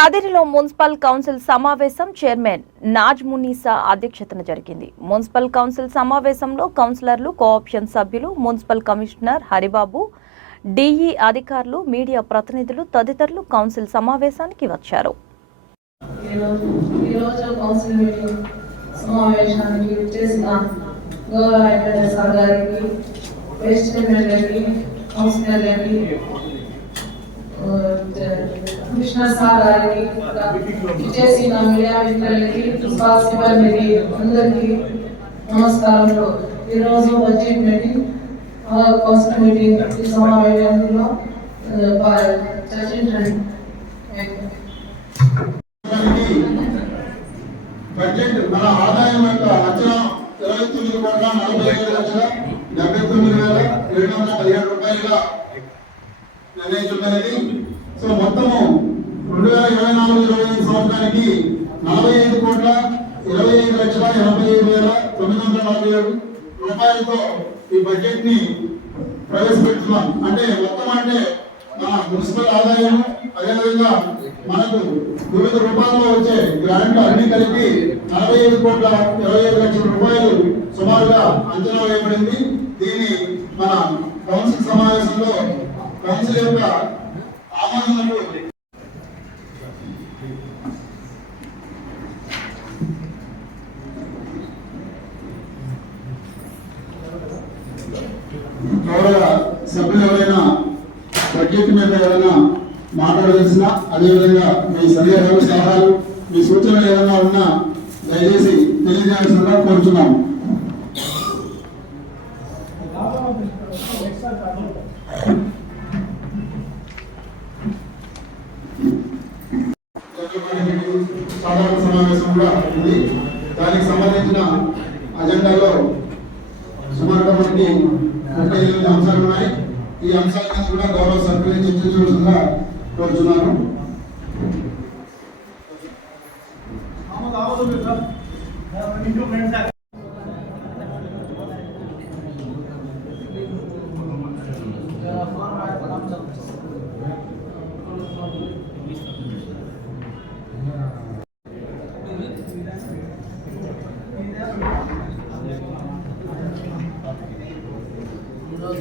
కాదిరిలో municipal council సమావేశం chairman Naz Munisa అధ్యక్షతన జరిగింది. మున్సిపల్ కౌన్సిల్ సమావేశంలో కౌన్సిలర్లు కోఆప్షన్ సభ్యులు మున్సిపల్ కమిషనర్ హరిబాబు డిఈ అధికారులు మీడియా ప్రతినిధులు తదితరులు కౌన్సిల్ సమావేశానికి వచ్చారు. సమావేశానికి చేసిన గౌరవ వెస్ట్ కౌన్సిలర్లకి కృష్ణ సార్ గారికి ఇచ్చేసిన మీడియా మిత్రులకి ప్రిన్సిపాల్ సిబ్బందికి అందరికీ నమస్కారములు ఈరోజు బడ్జెట్ మీటింగ్ కౌన్సిల్ మీటింగ్ ఈ సమావేశంలో చర్చించండి బడ్జెట్ మన ఆదాయం యొక్క అంచనా ఇరవై తొమ్మిది కోట్ల నలభై ఐదు లక్షల డెబ్బై తొమ్మిది వేల ఏడు వందల పదిహేడు రూపాయలుగా నిర్ణయించబడినది సో మొత్తము రెండు వేల ఇరవై నాలుగు ఇరవై ఐదు సంవత్సరానికి నలభై ఐదు కోట్ల ఇరవై ఐదు లక్షల ఎనభై ఐదు వేల తొమ్మిది వందల నలభై ఏడు రూపాయలతో ఈ బడ్జెట్ని ప్రవేశపెడుతున్నాం. అంటే మొత్తం అంటే మన మున్సిపల్ ఆదాయం అదేవిధంగా మనకు వివిధ రూపాల్లో వచ్చే గ్రాంట్లు అన్ని కలిపి నలభై ఐదు కోట్ల ఇరవై ఐదు లక్షల రూపాయలు సుమారుగా అంచనా వేయబడింది. దీన్ని మన కౌన్సిల్ సమావేశంలో కౌన్సిల్ యొక్క ఆమోదములు గౌరవ సభ్యులు ఎవరైనా బడ్జెట్ మీద ఏదైనా మాట్లాడవలసిన అదేవిధంగా మీ సందేహాలు సలహాలు మీ సూచనలు ఏదైనా ఉన్నా దయచేసి తెలియజేయాల్సిందిగా కోరుతున్నాము సాధారణ సమావేశం కూడా ఉంది. దానికి సంబంధించిన అజెండాలో సుమారుగా మనకి ముప్పై ఎనిమిది అంశాలు ఉన్నాయి. ఈ అంశాల మీద కూడా గౌరవ సభ్యులు చర్చించవలసిందిగా